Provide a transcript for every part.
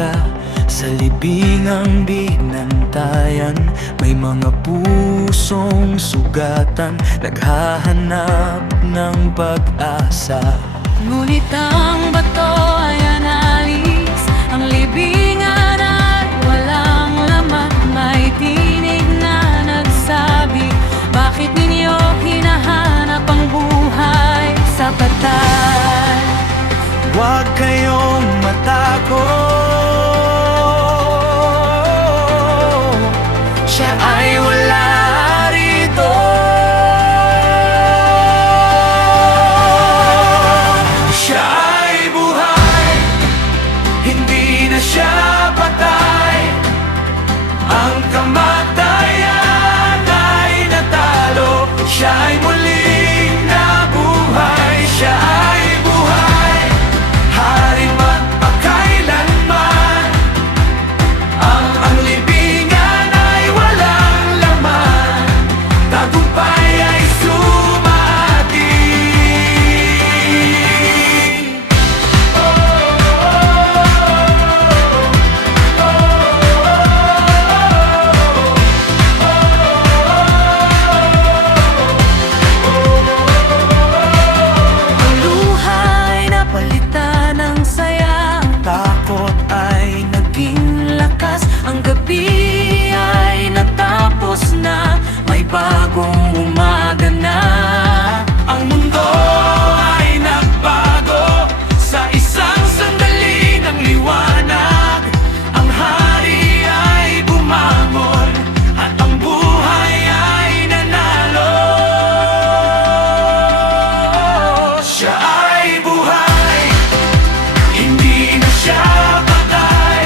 umaga, sa libingang binantayan, may mga pusong sugatan, naghahanap ng pag-asa. Ngunit ang bato ay analis, ang libingan ay walang laman. May tinig na nagsabi, bakit ninyo hinahanap ang buhay sa patay? Huwag kayong matakot, siya ay wala rito. Siya ay buhay, hindi na siya patay. Ang kamatayan ay natalo, siya ay muling nabuhay. Siya ay buhay, hari magpakailanman. Ang libingan ay walang laman, tagumpay ay sumati. Ang luha ay napalitan ng saya, Takot ay naging lakas. Ang gabi ay natapos na, may bagong umaga na. ang mundo ay nagbago, sa isang sandali ng liwanag. Ang hari ay bumangon, at ang buhay ay nanalo. Siya ay buhay, hindi na siya patay.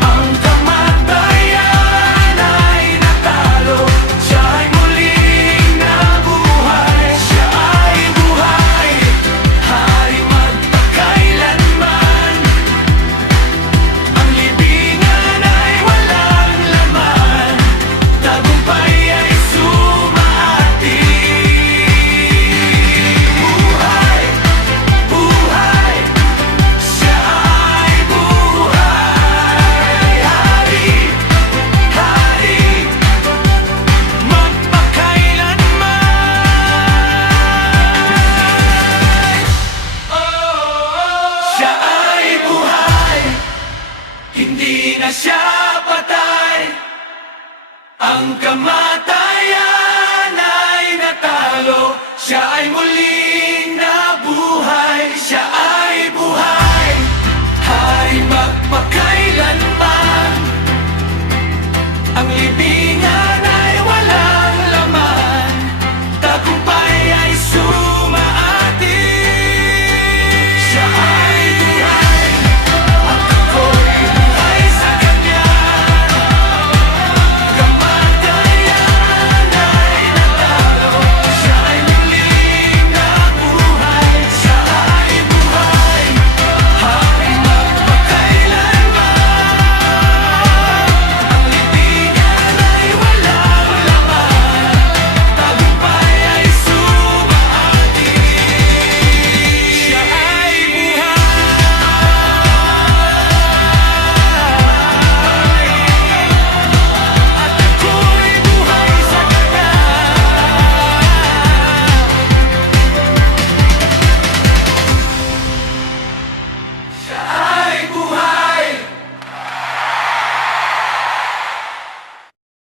Ang kamatayan ay natalo, siya ay muling nabuhay. Siya ay buhay, hari magpakailanman. Ang libingan ay walang laman, tagumpay ay sumati. Buhay, buhay, siya ay buhay. Hari, hari, magpakailanman. Siya ay buhay, hindi na siya patay. Ang kamatayan ay natalo, siya ay muling nabuhay. Siya ay buhay, hari magpakailanman. Ang libingan ay walang laman, tagumpay ay sumaati. Siya ay buhay, at ako'y buhay sa kanya. Kamatayan ay natalo, siya ay muling nabuhay. Siya ay buhay, hari magpakailanman. Ang libingan ay walang laman, tagumpay ay sumati. Siya ay buhay, at ako'y buhay sa kanya. Siya